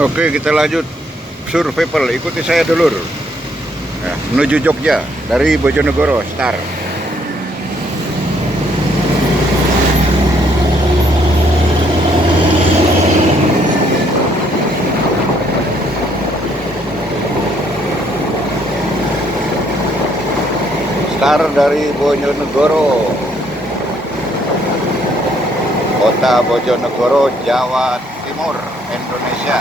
Oke, kita lanjut survival. Ikuti saya dulu. Nah, menuju Jogja dari Bojonegoro, Star. Star dari Bojonegoro, Kota Bojonegoro, Jawa Timur, Indonesia.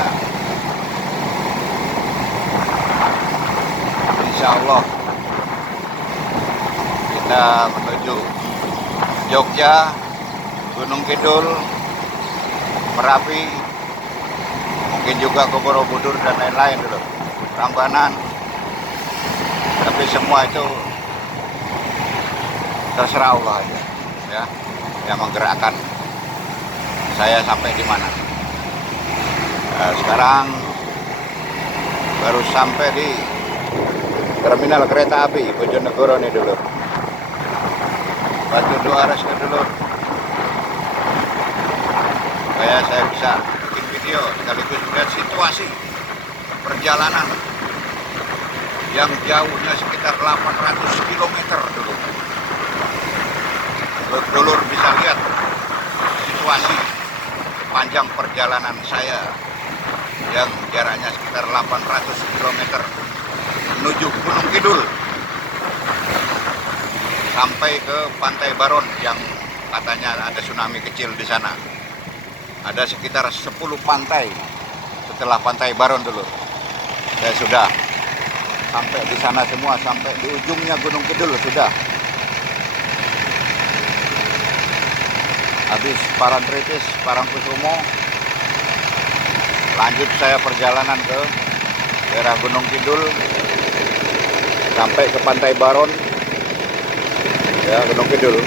Insya Allah kita menuju Jogja, Gunung Kidul, Merapi, mungkin juga ke Borobudur dan lain-lain dulu, Prambanan. Tapi semua itu terserah Allah aja, ya, yang menggerakkan saya sampai di mana. Nah, sekarang baru sampai di terminal kereta api Bojonegoro nih dulu. Bantu doa restu dulu supaya saya bisa bikin video sekaligus lihat situasi perjalanan yang jauhnya sekitar 800 km dulu. Dulur bisa lihat situasi panjang perjalanan saya yang jaraknya sekitar 800 km menuju Gunung Kidul sampai ke Pantai Baron yang katanya ada tsunami kecil di sana. Ada sekitar 10 pantai setelah Pantai Baron dulu. Saya sudah sampai di sana semua, sampai di ujungnya Gunung Kidul sudah. Habis Parangtritis, Parangkusumo, lanjut saya perjalanan ke daerah Gunung Kidul sampai ke Pantai Baron, ya, Gunung Kidul.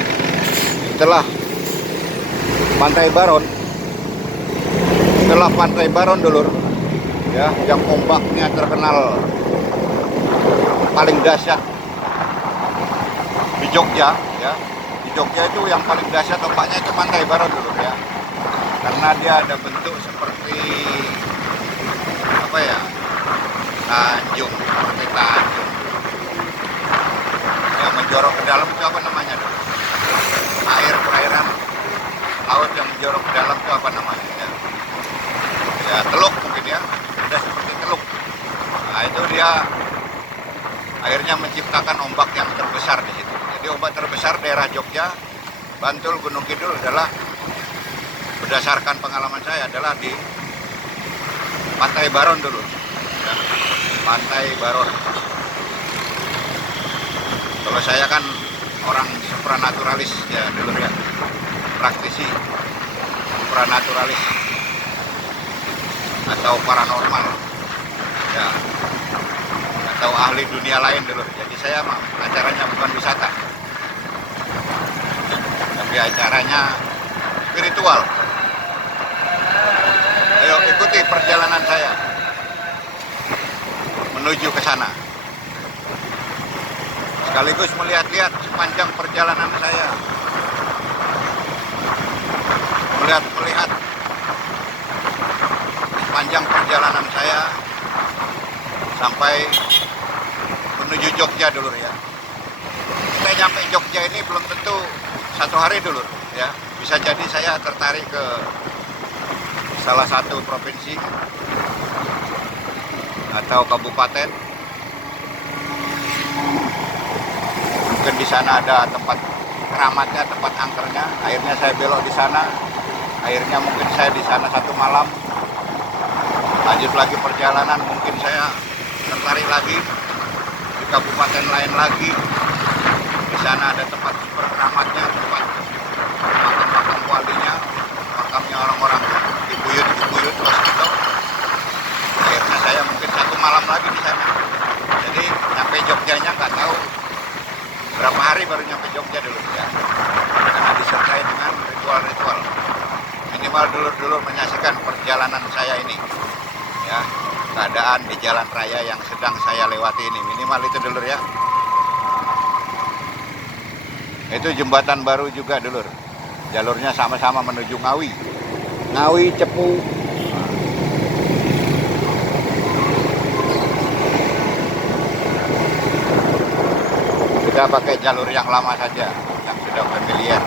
Setelah Pantai Baron dulur, ya, yang ombaknya terkenal paling dahsyat di Jogja, ya. Di Jogja itu yang paling dahsyat ombaknya itu Pantai Baron dulu, ya, karena dia ada bentuk seperti apa ya, tanjung, seperti tanjung yang menjorok ke dalam. Itu apa namanya dulu? Perairan laut yang menjorok ke dalam itu apa namanya, ya? Ya, teluk mungkin, ya, ada seperti teluk. Nah, itu dia akhirnya menciptakan ombak yang terbesar di situ. Jadi ombak terbesar daerah Jogja, Bantul, Gunung Kidul adalah, berdasarkan pengalaman saya, adalah di Pantai Baron dulu, ya. Pantai Baron. Kalau saya kan orang supranaturalis, ya dulu, ya, praktisi supranaturalis atau paranormal, ya, atau ahli dunia lain dulu. Jadi saya mah acaranya bukan wisata, tapi acaranya spiritual. Ayo ikuti perjalanan saya menuju ke sana, sekaligus melihat-lihat sepanjang perjalanan saya, melihat sepanjang perjalanan saya sampai menuju Jogja dulu, ya. Saya nyampe Jogja ini belum tentu satu hari dulu, ya. Bisa jadi saya tertarik ke salah satu provinsi atau kabupaten. Mungkin di sana ada tempat keramatnya, tempat angkernya. Akhirnya saya belok di sana. Akhirnya mungkin saya di sana satu malam. Lanjut lagi perjalanan, mungkin saya tertarik lagi di kabupaten lain lagi. Di sana ada tempat super keramatnya, tempat makam-makam walinya, makamnya orang-orang di buyut waskito. Akhirnya saya mungkin satu malam lagi di sana. Jadi nyampe Jogjanya nggak tahu berapa hari baru nyampe Jogja dulu, ya. Karena disertai dengan ritual-ritual. Minimal dulur-dulur menyaksikan perjalanan saya ini, ya, keadaan di jalan raya yang sedang saya lewati ini. Minimal itu dulur, ya. Itu jembatan baru juga dulur. Jalurnya sama-sama menuju Ngawi, Cepu. Saya pakai jalur yang lama saja, yang sudah familiar.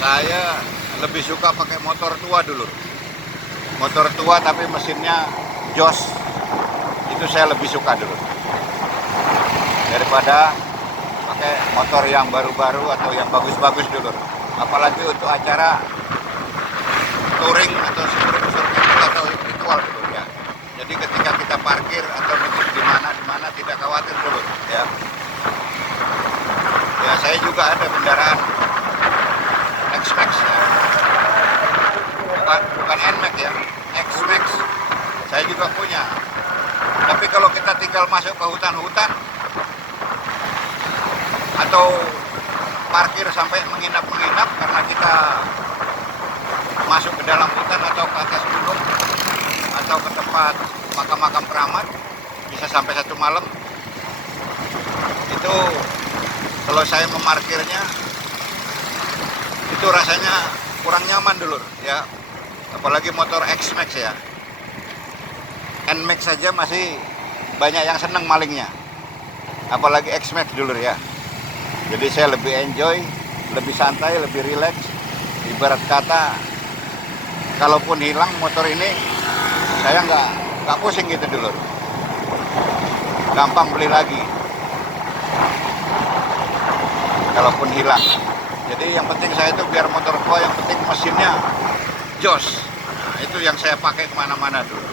Saya lebih suka pakai motor tua dulu. Motor tua tapi mesinnya jos. Itu saya lebih suka dulu. Daripada pakai motor yang baru-baru atau yang bagus-bagus dulu. Apalagi untuk acara touring atau sirkuit atau ritual dulu ya. Jadi ketika kita parkir atau menuju di mana tidak khawatir dulu ya. Ya saya juga ada kendaraan X-Max ya. Bukan N-Max ya, X-Max. Saya juga punya. Tapi kalau kita tinggal masuk ke hutan-hutan atau parkir sampai menginap-menginap karena kita masuk ke dalam hutan atau ke atas gunung atau ke tempat makam-makam keramat bisa sampai 1 malam, itu kalau saya memarkirnya itu rasanya kurang nyaman dulu ya, apalagi motor X-Max ya. N-Max saja masih banyak yang seneng malingnya, apalagi X-Max dulu ya. Jadi saya lebih enjoy, lebih santai, lebih rileks. Ibarat kata kalaupun hilang motor ini saya nggak pusing gitu dulu, gampang beli lagi kalaupun hilang. Jadi yang penting saya itu biar motor tua, yang penting mesinnya jos. Nah, itu yang saya pakai kemana-mana dulu.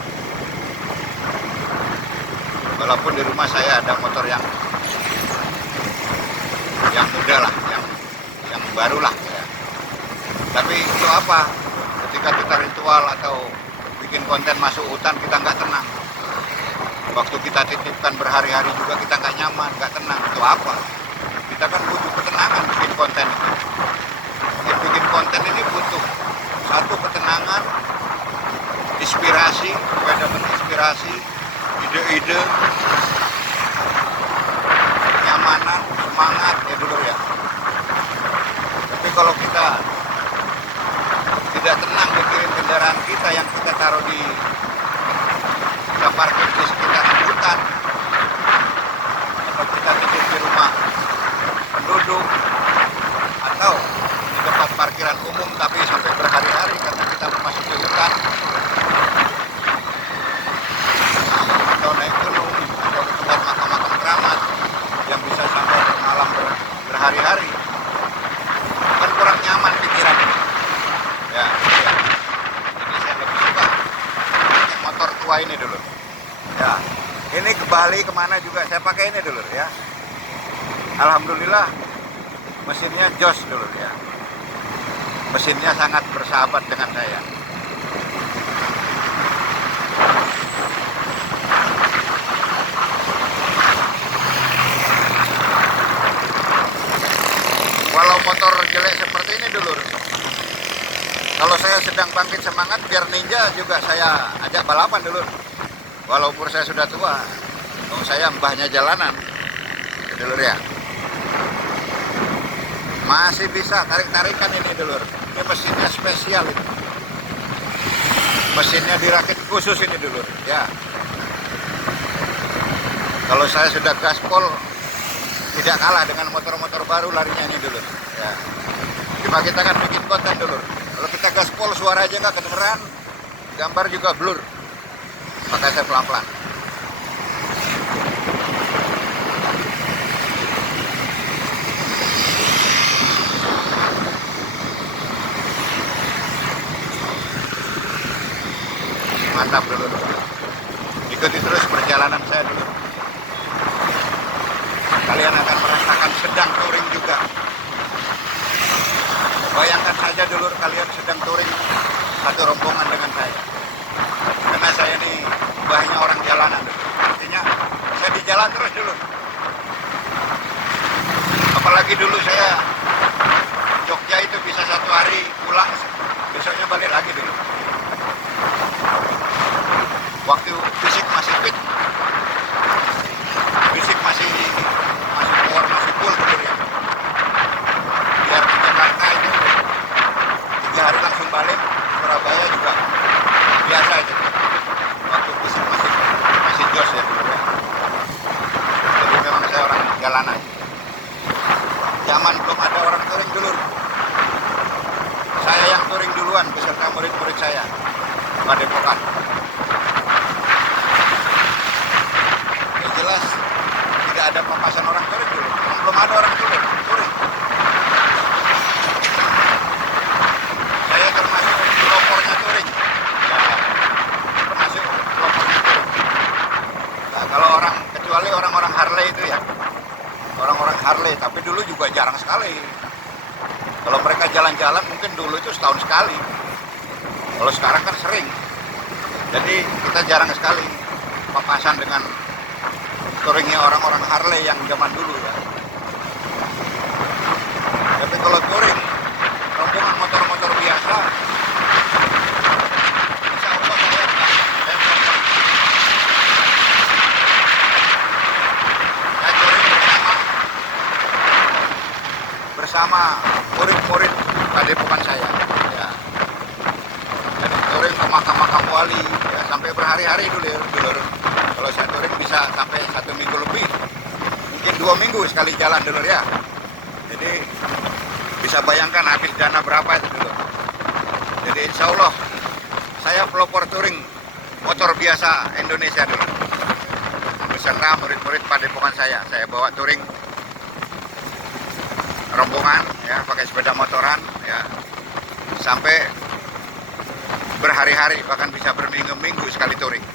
Walaupun di rumah saya ada motor yang muda lah, yang baru lah ya. Tapi itu apa? Ketika kita ritual atau bikin konten masuk hutan, kita nggak tenang. Waktu kita titipkan berhari-hari juga kita nggak nyaman, nggak tenang. Itu apa? Kita kan butuh ketenangan bikin konten itu. Bikin konten ini butuh satu ketenangan, inspirasi, supaya dapat inspirasi, ide-ide, kenyamanan, semangat ya dulu ya. Tapi kalau kita tidak tenang mikirin kendaraan kita yang kita taruh kita parkir di sekitaran hutan atau kita titip di rumah penduduk atau di tempat parkiran umum tapi sampai berhari-hari karena kita memasuki hutan atau naik gunung atau ke tempat makam-makam keramat yang bisa sampai malam berhari-hari, kan kurang nyaman pikiran ini ya. Jadi saya lebih suka pakai motor tua ini dulu ya. Ini ke Bali kemana juga saya pakai ini dulu ya. Alhamdulillah mesinnya jos dulu ya. Mesinnya sangat bersahabat dengan saya. Walau motor jelek seperti ini dulu, kalau saya sedang bangkit semangat biar ninja juga saya ajak balapan dulu. Walaupun saya sudah tua, saya mbahnya jalanan dulu ya. Masih bisa tarik-tarikan ini dulu. Ini mesinnya spesial ini. Mesinnya dirakit khusus ini dulu ya. Kalau saya sudah gaspol tidak kalah dengan motor-motor baru larinya ini dulu ya. Cuma kita kan bikin konten dulu. Kalau kita gaspol suara aja nggak kedengeran, gambar juga blur. Makanya saya pelan-pelan. Mantap dulu. Ikuti terus perjalanan saya dulu. Kalian akan merasakan sedang touring juga. Bayangkan saja dulu kalian sedang touring satu rombongan dengan saya. Karena saya ini mbahnya orang jalanan. Artinya saya di jalan terus dulu. Apalagi dulu saya Jogja itu bisa 1 hari pulang, besoknya balik lagi dulu. Waktu fisik masih fit. saya, Padepokan. Yang jelas tidak ada papasan orang touring dulu, belum ada orang touring. Saya termasuk pelopornya touring. Ya, termasuk pelopornya touring. Nah, kalau orang, kecuali orang-orang Harley itu ya, orang-orang Harley, tapi dulu juga jarang sekali. Kalau mereka jalan-jalan mungkin dulu itu setahun sekali. Kalau sekarang kan sering. Jadi kita jarang sekali papasan dengan touringnya orang-orang Harley yang zaman dulu ya. Tapi kalau touring, rombongan motor-motor biasa, insya Allah saya touring bersama murid-murid Padepokan saya. Ya. Jadi touring ke makam-makam wali, ya, sampai berhari-hari dulu. Kalau saya touring bisa sampai 1 minggu lebih, mungkin 2 minggu sekali jalan dulu ya. Jadi bisa bayangkan habis dana berapa itu dulu. Jadi insya Allah saya pelopor touring motor biasa Indonesia dulu, beserta murid-murid Padepokan saya. Saya bawa touring rombongan ya, pakai sepeda motoran ya, sampai berhari-hari, bahkan bisa berminggu-minggu sekali touring.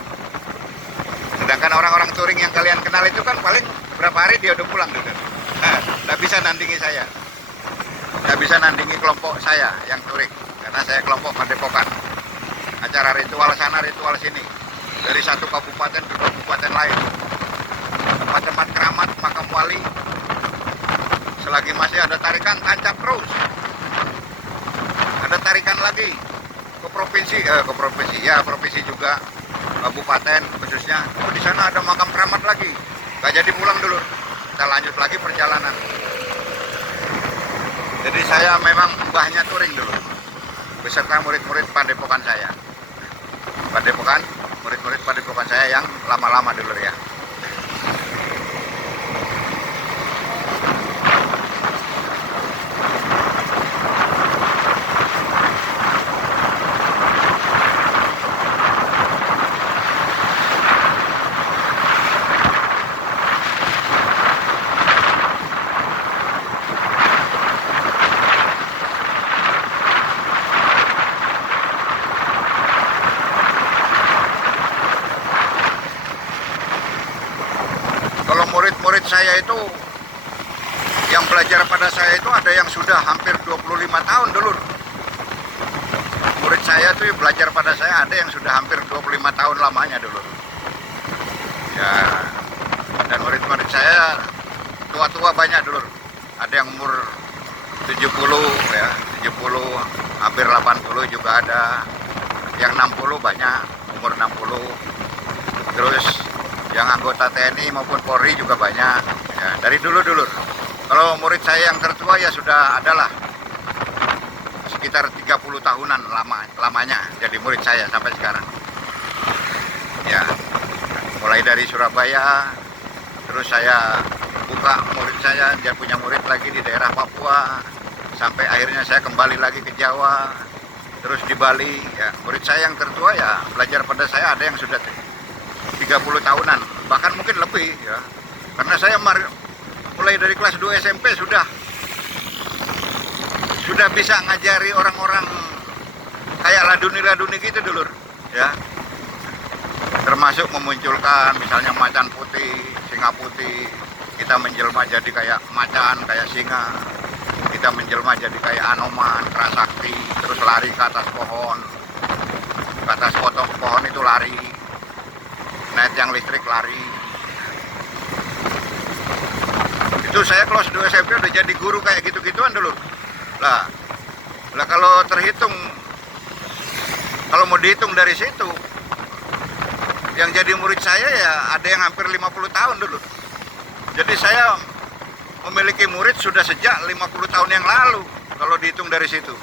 Sedangkan orang-orang touring yang kalian kenal itu kan paling berapa hari dia udah pulang dulu. Nggak bisa nandingi saya, nggak bisa nandingi kelompok saya yang touring, karena saya kelompok Padepokan. Acara ritual sana ritual sini, dari satu kabupaten ke kabupaten lain, tempat-tempat keramat, makam wali. Selagi masih ada tarikan, tancap terus. Ada tarikan lagi ke provinsi ya, provinsi juga, kabupaten khususnya. Oh, di sana ada makam keramat lagi. Gak jadi pulang dulu. Kita lanjut lagi perjalanan. Jadi saya memang mbahnya touring dulu, beserta murid-murid Padepokan saya. Murid-murid Padepokan saya yang lama-lama dulu ya. Murid-murid saya itu yang belajar pada saya itu ada yang sudah hampir 25 tahun dulu. Murid saya itu belajar pada saya ada yang sudah hampir 25 tahun lamanya dulu. Ya, dan murid-murid saya tua-tua banyak dulu. Ada yang umur 70 ya, 70, hampir 80 juga ada. Yang 60 banyak, umur 60. Terus yang anggota TNI maupun Polri juga banyak ya, dari dulu. Kalau murid saya yang tertua ya sudah adalah sekitar 30 tahunan lamanya jadi murid saya sampai sekarang ya, mulai dari Surabaya, terus saya buka murid saya, dia punya murid lagi di daerah Papua, sampai akhirnya saya kembali lagi ke Jawa, terus di Bali ya. Murid saya yang tertua ya belajar pada saya ada yang sudah 30 tahunan, bahkan mungkin lebih ya. Karena saya mulai dari kelas 2 SMP sudah bisa ngajari orang-orang kayak laduni-laduni gitu dulu ya. Termasuk memunculkan misalnya macan putih, singa putih, kita menjelma jadi kayak macan, kayak singa. Kita menjelma jadi kayak Anoman, Kerasakti, terus lari ke atas pohon. Ke atas pohon itu lari. Naik yang listrik lari. Itu saya kelas 2 SMP udah jadi guru kayak gitu-gituan dulu. Lah kalau terhitung, kalau mau dihitung dari situ, yang jadi murid saya ya ada yang hampir 50 tahun dulu. Jadi saya memiliki murid sudah sejak 50 tahun yang lalu kalau dihitung dari situ.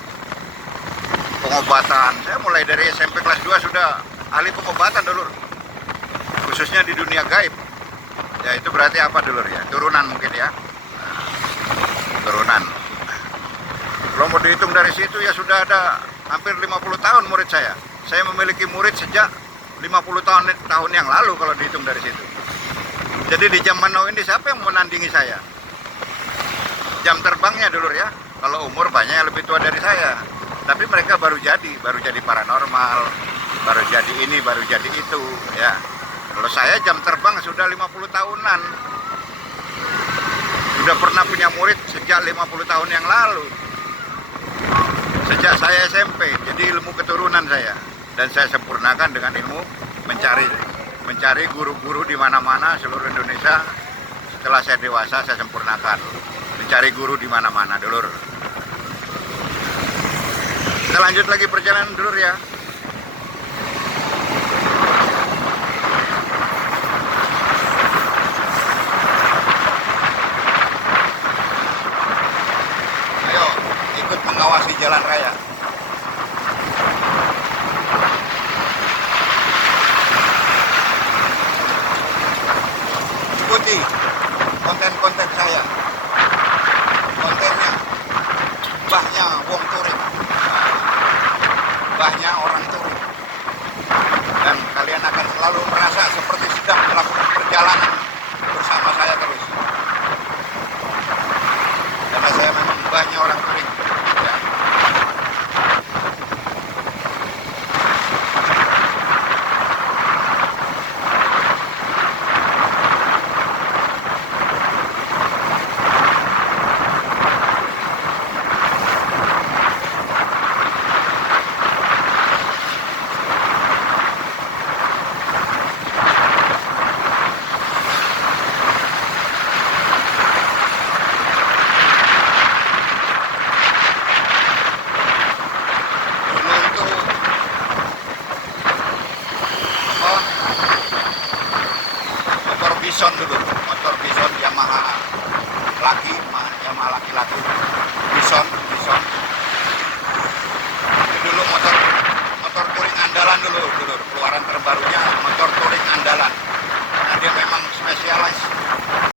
Pengobatan, saya mulai dari SMP kelas 2 sudah ahli pengobatan dulu. Khususnya di dunia gaib. Ya itu berarti apa dulu ya? Turunan mungkin ya. Turunan. Kalau mau dihitung dari situ ya sudah ada hampir 50 tahun murid saya. Saya memiliki murid sejak 50 tahun yang lalu kalau dihitung dari situ. Jadi di zaman now ini siapa yang menandingi saya? Jam terbangnya dulu ya. Kalau umur banyak yang lebih tua dari saya. Tapi mereka baru jadi paranormal, baru jadi ini, baru jadi itu, ya. Kalau saya jam terbang sudah 50 tahunan. Sudah pernah punya murid sejak 50 tahun yang lalu. Sejak saya SMP, jadi ilmu keturunan saya. Dan saya sempurnakan dengan ilmu mencari guru-guru di mana-mana seluruh Indonesia. Setelah saya dewasa, saya sempurnakan. Mencari guru di mana-mana, dulur. Kita lanjut lagi perjalanan, dulur ya. Ayo, ikut mengawasi jalan raya. Ikuti konten-konten saya. Kontennya mbahnya wong turing, mbahnya orang turing, dan kalian akan selalu merasa seperti sedang melakukan perjalanan bersama saya terus, karena saya memang mbahnya orang turing ya. Bison dulu, motor Bison Yamaha laki-laki Bison itu dulu motor touring andalan dulu keluaran terbarunya, motor touring andalan, karena dia memang spesialis